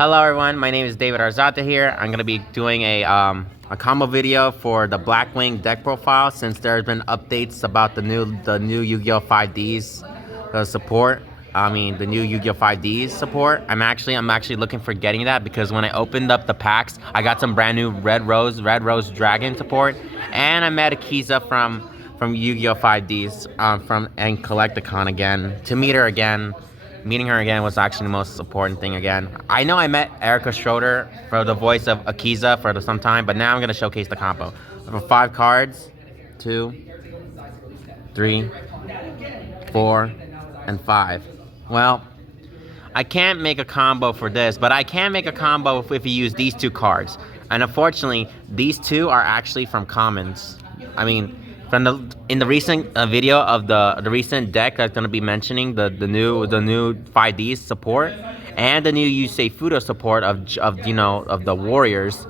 Hello everyone, my name is David Arzata here. I'm gonna be doing a combo video for the Blackwing deck profile since there's been updates about the new Yu-Gi-Oh 5D's support. The new Yu-Gi-Oh 5D's support. I'm actually looking for getting that because when I opened up the packs, I got some brand new Red Rose Dragon support, and I met Akiza from Yu-Gi-Oh 5D's and Collecticon again to meet her again. Meeting her again was actually the most important thing again. I know I met Erica Schroeder for the voice of Akiza for some time, but now I'm going to showcase the combo. For 5 cards, 2, 3, 4, and 5. Well, I can't make a combo for this, but I can make a combo if you use these 2 cards. And unfortunately, these 2 are actually from commons. In the recent video of the recent deck that's gonna be mentioning the new 5D's support and the new Yusei Fudo support of the Warriors.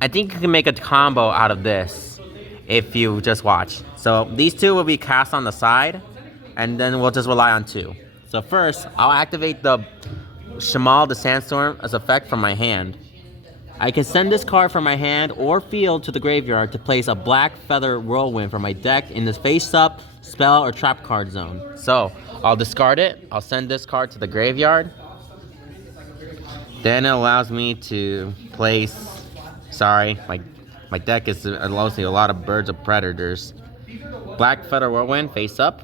I think you can make a combo out of this if you just watch. So these 2 will be cast on the side, and then we'll just rely on 2. So first, I'll activate the Shamal the Sandstorm as effect from my hand. I can send this card from my hand or field to the graveyard to place a Black Feather Whirlwind from my deck in this face-up, spell, or trap card zone. So, I'll discard it, I'll send this card to the graveyard. Then it allows me to place... Sorry, my deck is mostly a lot of Birds of Predators. Black Feather Whirlwind, face up.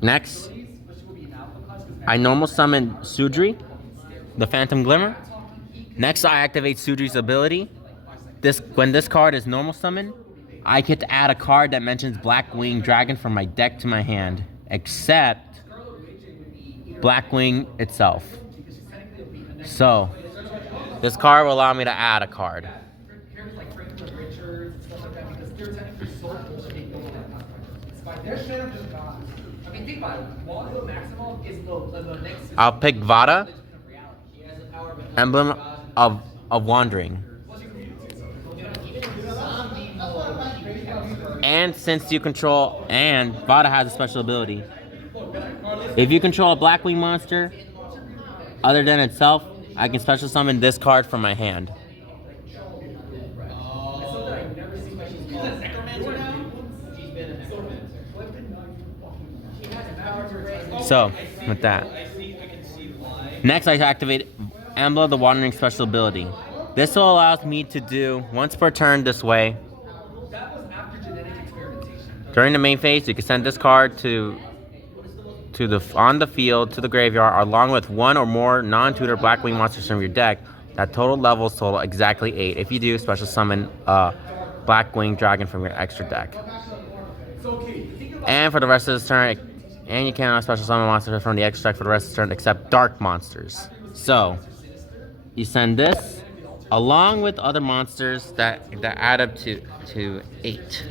Next, I normal summon Sudri, the Phantom Glimmer. Next, I activate Sudri's ability. When this card is normal summon, I get to add a card that mentions Blackwing Dragon from my deck to my hand, except Blackwing itself. So, this card will allow me to add a card. I'll pick Vada, Emblem of Wandering. And since you control, and Vada has a special ability. If you control a Blackwing monster, other than itself, I can special summon this card from my hand. So, with that. Next, I activate Emblem of the Wandering special ability. This will allow me to do once per turn this way. During the main phase, you can send this card on the field to the graveyard along with 1 or more non-tutor Blackwing monsters from your deck. That total levels total exactly 8. If you do, special summon a Blackwing Dragon from your extra deck. And for the rest of this turn, and you cannot special summon monsters from the extra deck for the rest of the turn except dark monsters. So, you send this along with other monsters that add up to 8.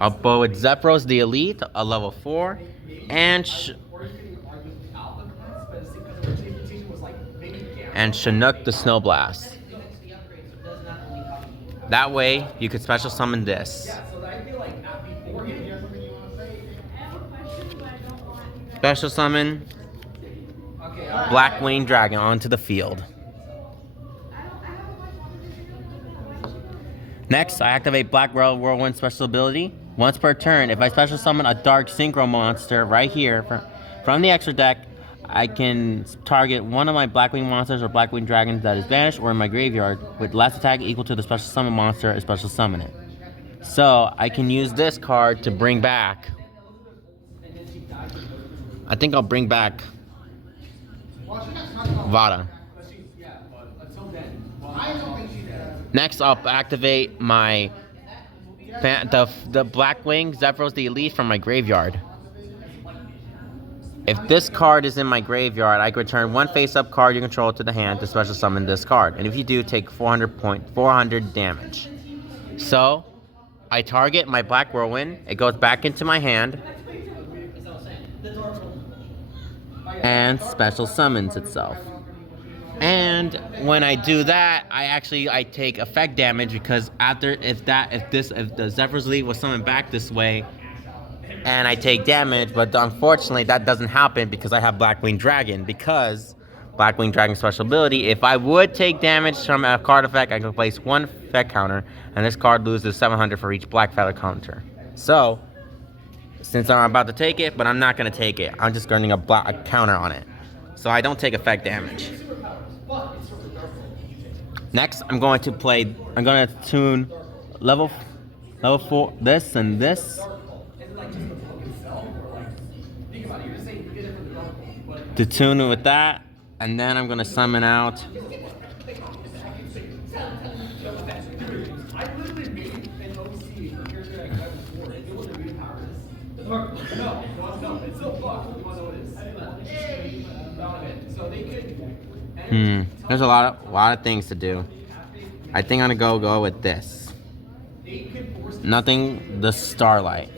I'll go with Zephyros the Elite, a level 4, and Chinook the Snowblast. That way, you could special summon this. Special summon Blackwing Dragon onto the field. Next, I activate Black Whirlwind special ability. Once per turn, if I special summon a Dark Synchro monster right here from the extra deck, I can target one of my Blackwing monsters or Blackwing Dragons that is banished or in my graveyard with last attack equal to the special summon monster and special summon it. So, I can use this card to bring back... I think I'll bring back Vada. Next, I'll activate my the Blackwing Zephyros the Elite from my graveyard. If this card is in my graveyard, I can return 1 face-up card you control to the hand to special summon this card. And if you do, take 400 damage. So, I target my Black Whirlwind. It goes back into my hand. And special summons itself. And when I do that, I take effect damage because if the Zephyros Elite was summoned back this way, and I take damage, but unfortunately that doesn't happen because I have Blackwing Dragon. Because Blackwing Dragon special ability, if I would take damage from a card effect, I can place one effect counter, and this card loses 700 for each Black Feather counter. So, since I'm about to take it, but I'm not going to take it, I'm just earning a counter on it. So I don't take effect damage. Next, I'm going to tune level 4, this and this. To tune it with that, and then I'm going to summon out there's a lot of things to do. I think I'm gonna go with this. Nothing, the Starlight.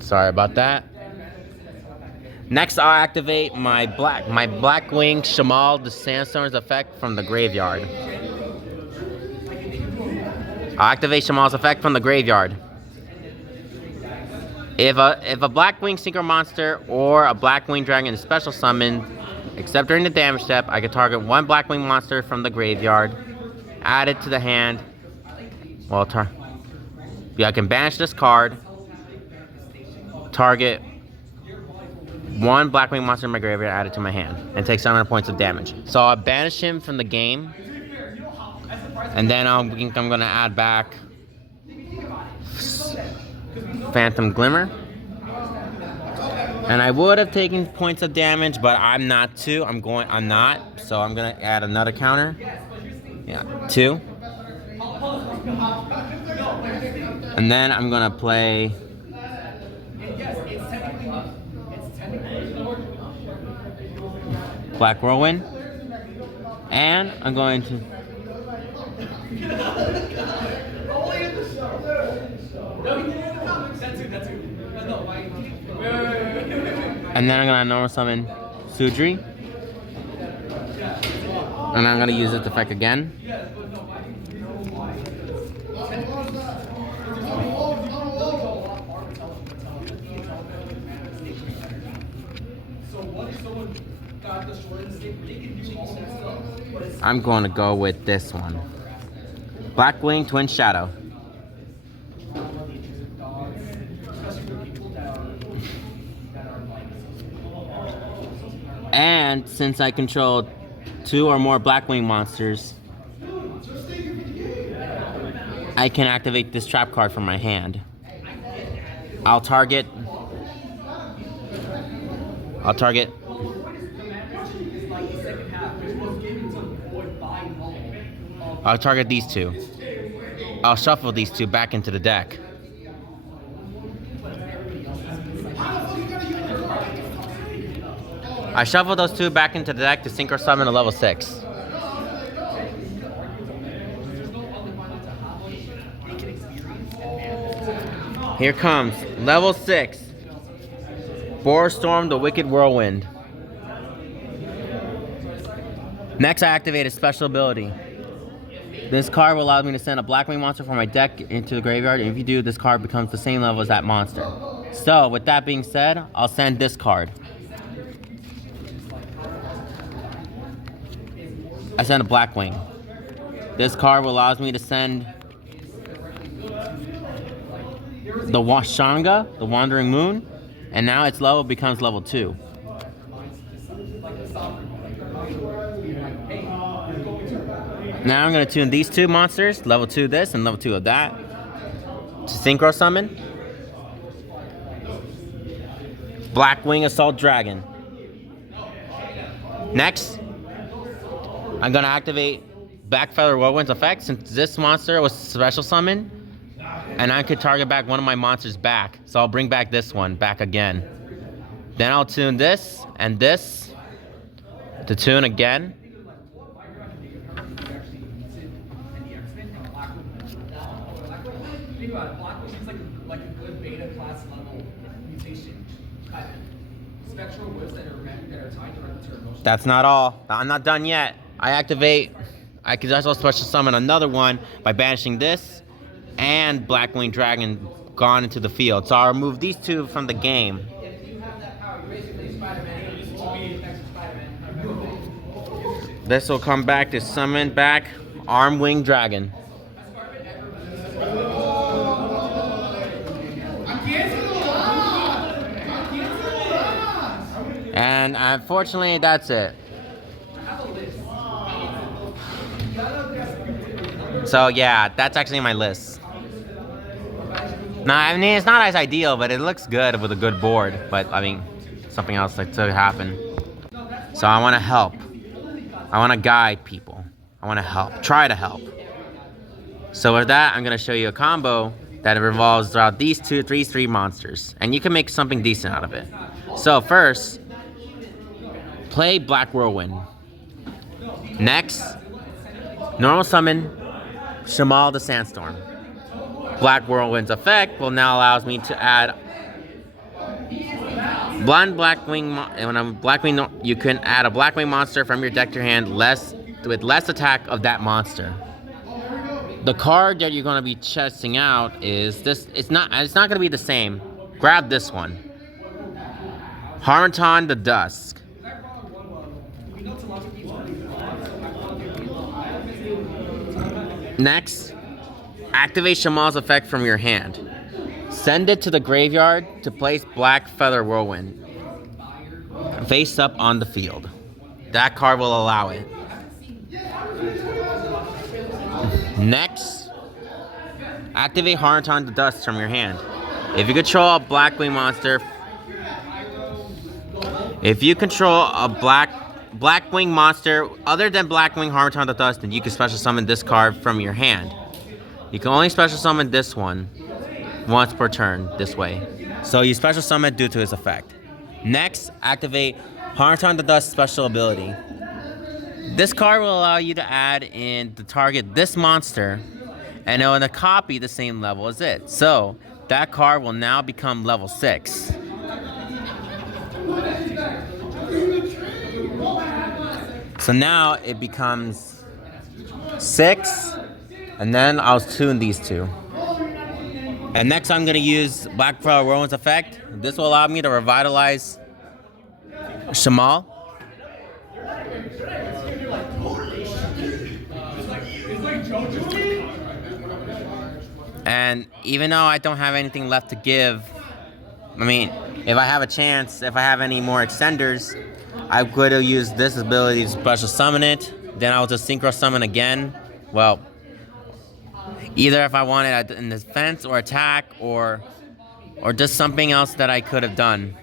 Sorry about that. Next, I'll activate my Blackwing Shamal the Sandstorm's effect from the graveyard. I'll activate Shamal's effect from the graveyard. If a Blackwing Synchro monster or a Blackwing Dragon is special summoned, except during the damage step, I can target one Blackwing monster from the graveyard, add it to the hand. Well, I can banish this card, target one Blackwing monster in my graveyard, add it to my hand, and take 700 points of damage. So I'll banish him from the game, and then I'm going to add back Phantom Glimmer. And I would have taken points of damage, but I'm not. So I'm gonna add another counter. Yeah, 2. And then I'm gonna play Black Whirlwind. And I'm going to and then I'm gonna normal summon Sudri. And I'm gonna use its effect again. I'm going to go with this one. Blackwing Twin Shadow. And since I control 2 or more Blackwing monsters, I can activate this trap card from my hand. I'll target these 2. I'll shuffle these 2 back into the deck. I shuffle those 2 back into the deck to synchro summon a level 6. Here comes level 6. Boar Storm the Wicked Whirlwind. Next, I activate a special ability. This card will allow me to send a Blackwing monster from my deck into the graveyard, and if you do, this card becomes the same level as that monster. So, with that being said, I'll send this card. I send a Blackwing. This card will allow me to send the Washanga, the Wandering Moon, and now its level becomes level 2. Now I'm going to tune these 2 monsters, level 2 this and level 2 of that, to synchro summon Blackwing Assault Dragon. Next, I'm going to activate Black Feather Whirlwind's effect since this monster was special summoned, and I could target back one of my monsters back. So I'll bring back this one back again. Then I'll tune this and this to tune again. Like a good beta class level mutation. Spectral whips that are tied to emotions. That's not all. I'm not done yet. I can also special summon another one by banishing this and Blackwing Dragon gone into the field. So I'll remove these two from the game. If you have that power, you're basically Spider-Man. You all the effects of Spider-Man. This will come back to summon back Arm-Wing Dragon. And unfortunately, that's it. So yeah, that's actually my list. Now, I mean, it's not as ideal, but it looks good with a good board. But I mean, something else that could happen. So I want to help. I want to guide people. I want to help. Try to help. So with that, I'm going to show you a combo that revolves around these three monsters. And you can make something decent out of it. So first, play Black Whirlwind. Next, normal summon Shamal the Sandstorm. Black Whirlwind's effect will now allows me to add blind Blackwing. When I'm Blackwing, you can add a Blackwing monster from your deck to your hand with less attack of that monster. The card that you're going to be testing out is this. It's not going to be the same. Grab this one. Harmaton the Dusk. Next, activate Shamal's effect from your hand. Send it to the graveyard to place Black Feather Whirlwind face up on the field. That card will allow it. Next, activate Harmaton the Dust from your hand. If you control a Blackwing monster, Blackwing monster other than Blackwing Harmaton the Dust, then you can special summon this card from your hand. You can only special summon this one once per turn this way. So you special summon due to its effect. Next, activate Harmaton the Dust special ability. This card will allow you to add in to target this monster, and it will copy the same level as it. So that card will now become level 6. So now it becomes 6, and then I'll tune these two. And next I'm gonna use Black Feather Whirlwind's effect. This will allow me to revitalize Shamal. And even though I don't have anything left to give, I mean, if I have a chance, if I have any more extenders, I could have used this ability to special summon it. Then I'll just synchro summon again. Well, either if I wanted in defense or attack or just something else that I could have done.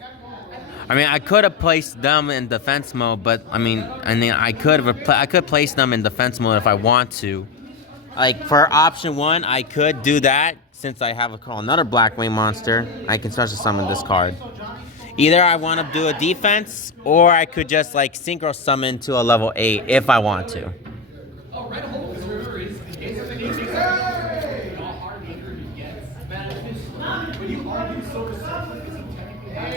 I mean, I could have placed them in defense mode, but I could place them in defense mode if I want to. Like for option 1, I could do that since I have another Blackwing monster. I can special summon this card. Either I want to do a defense, or I could just like synchro summon to a level 8 if I want to.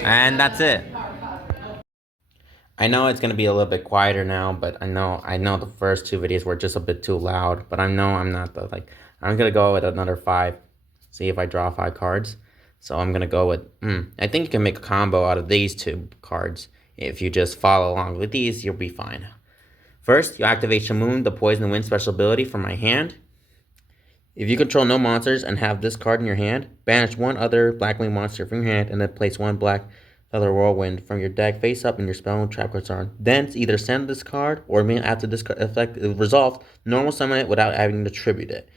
And that's it. I know it's gonna be a little bit quieter now, but I know the first 2 videos were just a bit too loud. But I know I'm not I'm gonna go with another 5. See if I draw 5 cards. So I'm gonna go with I think you can make a combo out of these 2 cards. If you just follow along with these, you'll be fine. First, you activate Shamoon, the Poison Wind special ability from my hand. If you control no monsters and have this card in your hand, banish 1 other Blackwing monster from your hand and then place 1 Black Feather Whirlwind from your deck face up in your spell and trap cards on. Then either send this card or after this effect is resolved, normal summon it without having to tribute it.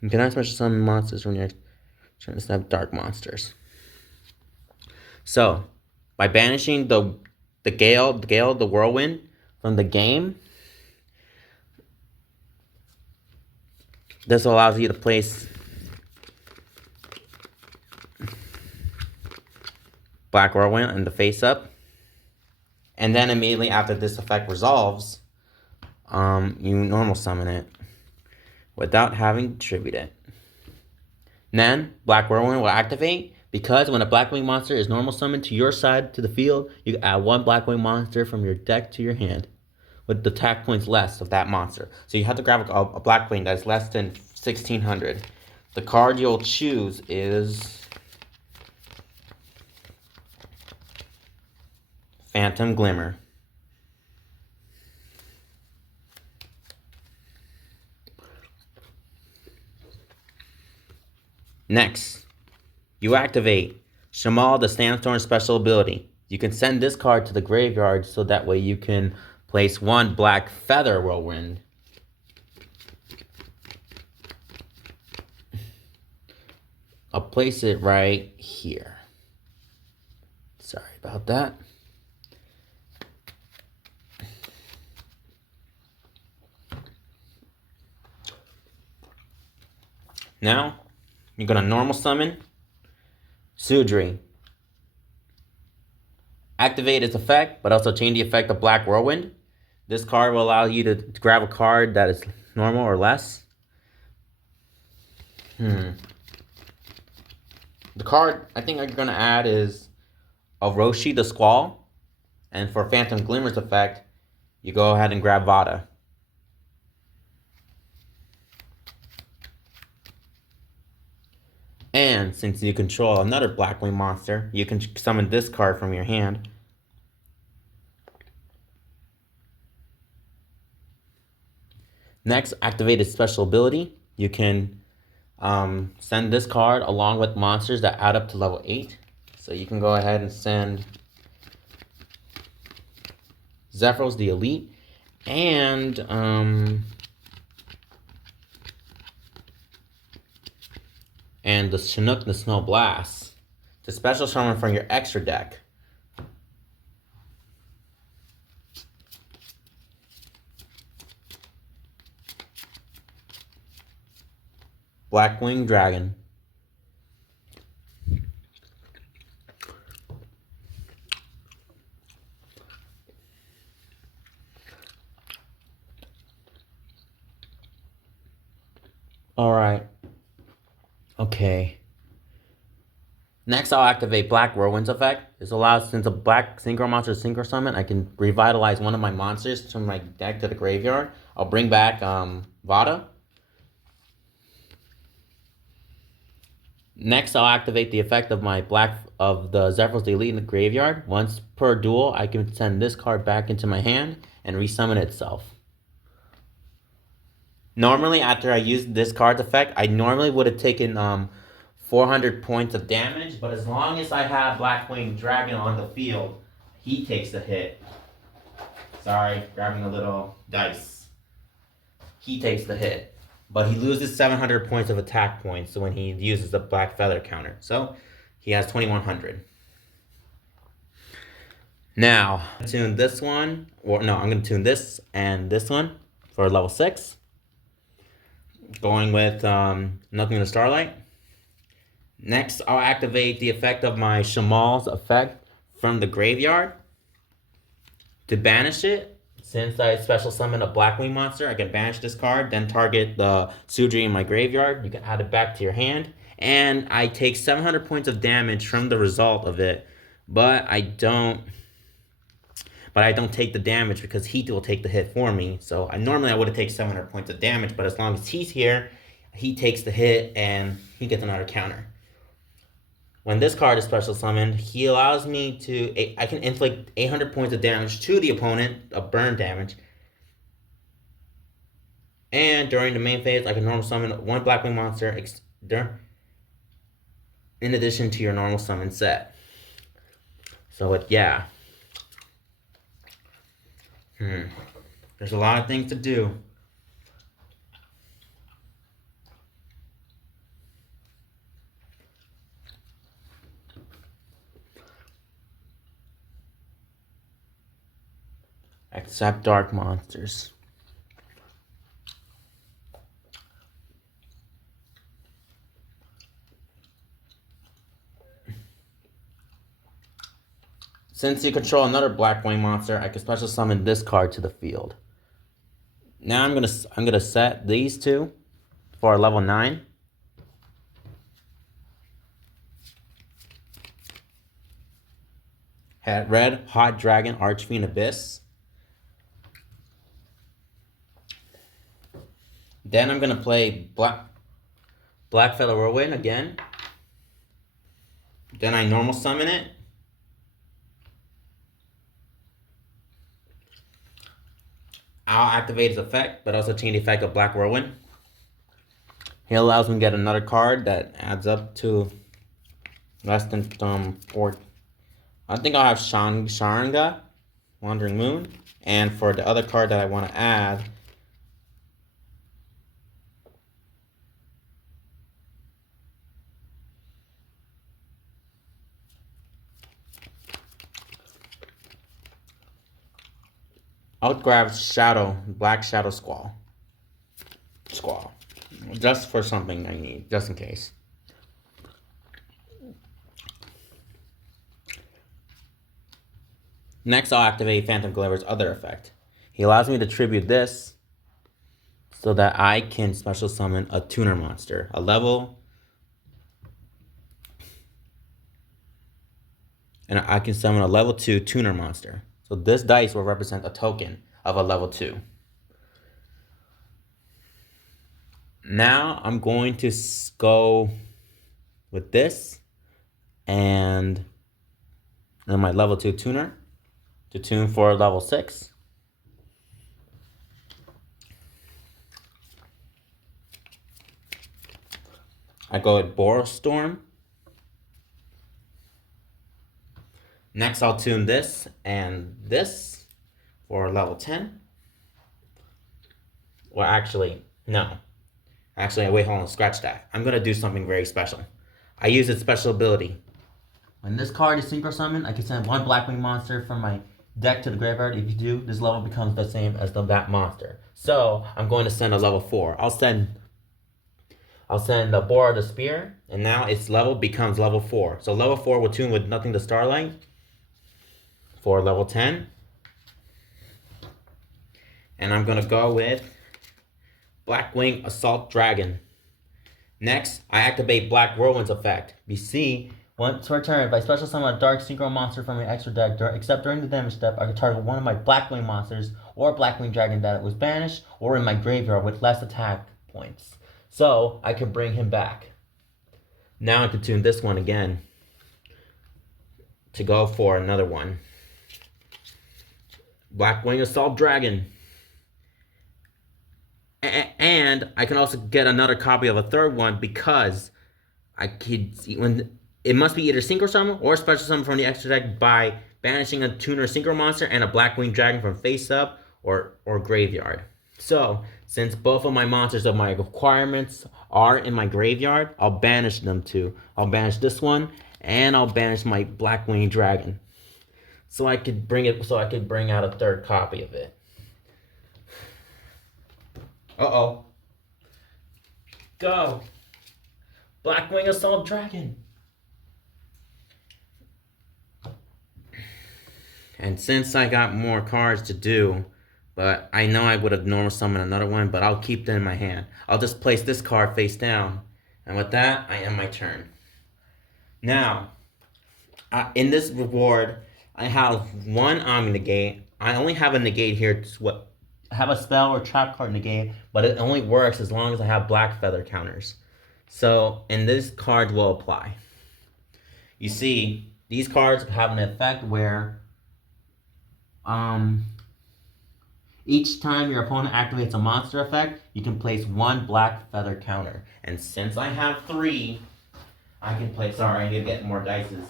You cannot special summon monsters when you're trying to snap dark monsters. So, by banishing the Whirlwind from the game, this allows you to place Black Whirlwind in the face up. And then immediately after this effect resolves, you normal summon it without having to tribute it. Then, Black Whirlwind will activate because when a Blackwing monster is normal summoned to your side to the field, you can add 1 Blackwing monster from your deck to your hand with the attack points less of that monster. So you have to grab a Blackwing that is less than 1600. The card you'll choose is Phantom Glimmer. Next, you activate Shamal the Sandstorm special ability. You can send this card to the graveyard so that way you can place one Black Feather Whirlwind. I'll place it right here. Sorry about that. Now, you're going to normal summon Sudri. Activate its effect, but also change the effect of Black Whirlwind. This card will allow you to grab a card that is normal or less. The card I think I'm going to add is Orochi the Squall. And for Phantom Glimmer's effect, you go ahead and grab Vada. And since you control another Blackwing monster, you can summon this card from your hand. Next, activate its special ability. You can send this card along with monsters that add up to level 8. So you can go ahead and send Zephyros the Elite and the Chinook the Snow Blast to special summon from your extra deck. Blackwing Dragon. Alright. Okay. Next, I'll activate Black Whirlwind's effect. This allows, since a black synchro monster is synchro summon, I can revitalize one of my monsters from my deck to the graveyard. I'll bring back Vada. Next, I'll activate the effect of my the Zephyros the Elite in the graveyard. Once per duel, I can send this card back into my hand and resummon itself. Normally, after I use this card's effect, I normally would have taken 400 points of damage, but as long as I have Blackwing Dragon on the field, he takes the hit. Sorry, grabbing a little dice. He takes the hit. But he loses 700 points of attack points when he uses the Black Feather counter. So, he has 2100. Now, tune this one. Or no, I'm going to tune this and this one for level 6. Going with Nothing in the Starlight. Next, I'll activate the effect of my Shamal's effect from the graveyard. To banish it, since I special summon a Blackwing monster, I can banish this card, then target the Sudri in my graveyard. You can add it back to your hand. And I take 700 points of damage from the result of it, but I don't take the damage because he will take the hit for me. So normally I would have taken 700 points of damage, but as long as he's here, he takes the hit and he gets another counter. When this card is special summoned, he allows me to, I can inflict 800 points of damage to the opponent, of burn damage. And during the main phase, I can normal summon one Blackwing monster in addition to your normal summon set. So yeah. There's a lot of things to do. Except dark monsters. Since you control another Blackwing monster, I can special summon this card to the field. Now I'm gonna set these two for level 9. Had red Hot Dragon Archfiend Abyss. Then I'm gonna play Black Feather Whirlwind again. Then I normal summon it. I'll activate its effect, but also change the effect of Black Whirlwind. He allows me to get another card that adds up to less than 4. I think I'll have Sharanga, Wandering Moon. And for the other card that I want to add, I'll grab Black Shadow Squall. Just for something I need, just in case. Next, I'll activate Phantom Glimmer's other effect. He allows me to tribute this so that I can special summon a tuner monster, a level, and I can summon a level 2 tuner monster. So this dice will represent a token of a level 2. Now I'm going to go with this and my level 2 tuner to tune for level 6. I go with Boros Storm. Next, I'll tune this and this for level 10. Well, actually, no. Actually, wait, hold on, scratch that. I'm going to do something very special. I use its special ability. When this card is synchro summoned, I can send one Blackwing monster from my deck to the graveyard. If you do, this level becomes the same as that monster. So, I'm going to send a level 4. I'll send the Boar of the Spear, and now its level becomes level 4. So level 4 will tune with Nothing to Starlight for level 10. And I'm going to go with Blackwing Assault Dragon. Next, I activate Black Whirlwind's effect. You see, once per turn, if I special summon a Dark Synchro monster from my extra deck, except during the damage step, I can target one of my Blackwing monsters or Blackwing Dragon that was banished or in my graveyard with less attack points. So, I can bring him back. Now I can tune this one again to go for another one. Blackwing Assault Dragon. And I can also get another copy of a third one because it must be either synchro summon or special summon from the extra deck by banishing a tuner synchro monster and a Blackwing Dragon from face up or graveyard. So, since both of my monsters of my requirements are in my graveyard, I'll banish them too. I'll banish this one and I'll banish my Blackwing Dragon. So I could bring out a third copy of it. Uh-oh. Go. Blackwing Assault Dragon. And since I got more cards to do, but I know I would have normal summoned another one, but I'll keep them in my hand. I'll just place this card face down. And with that, I end my turn. Now, in this reward, I have one Omni Negate. I only have a negate here to have a spell or trap card negate, but it only works as long as I have Black Feather counters. So, and this card will apply. You see, these cards have an effect where each time your opponent activates a monster effect, you can place one Black Feather counter. And since I have 3, I can place. Sorry, I need to get more dices.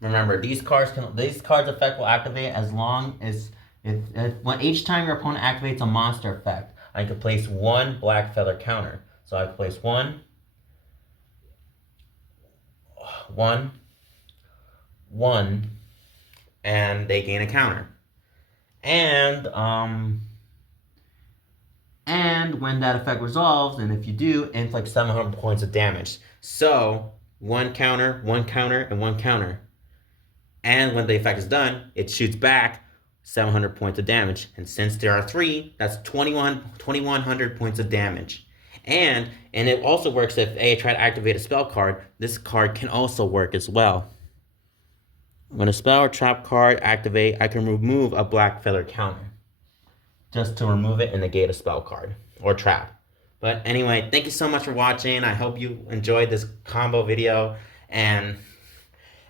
Remember, these cards effect will activate as long as when each time your opponent activates a monster effect, I can place one Black Feather counter. So I place one, and they gain a counter. And when that effect resolves, and if you do, it inflicts 700 points of damage. So one counter, and one counter. And when the effect is done, it shoots back 700 points of damage. And since there are 3, that's 2100 points of damage. And it also works if I try to activate a spell card. This card can also work as well. When a spell or trap card activate, I can remove a black feather counter. Just to remove it and negate a spell card or trap. But anyway, thank you so much for watching. I hope you enjoyed this combo video. And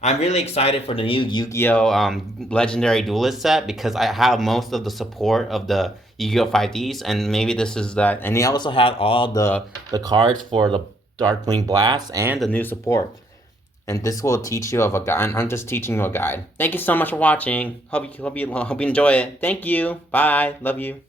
I'm really excited for the new Yu-Gi-Oh! Legendary Duelist set because I have most of the support of the Yu-Gi-Oh! 5Ds, and maybe this is that. And they also have all the cards for the Darkwing Blast and the new support. And this will teach you of a guide. I'm just teaching you a guide. Thank you so much for watching. Hope you enjoy it. Thank you. Bye. Love you.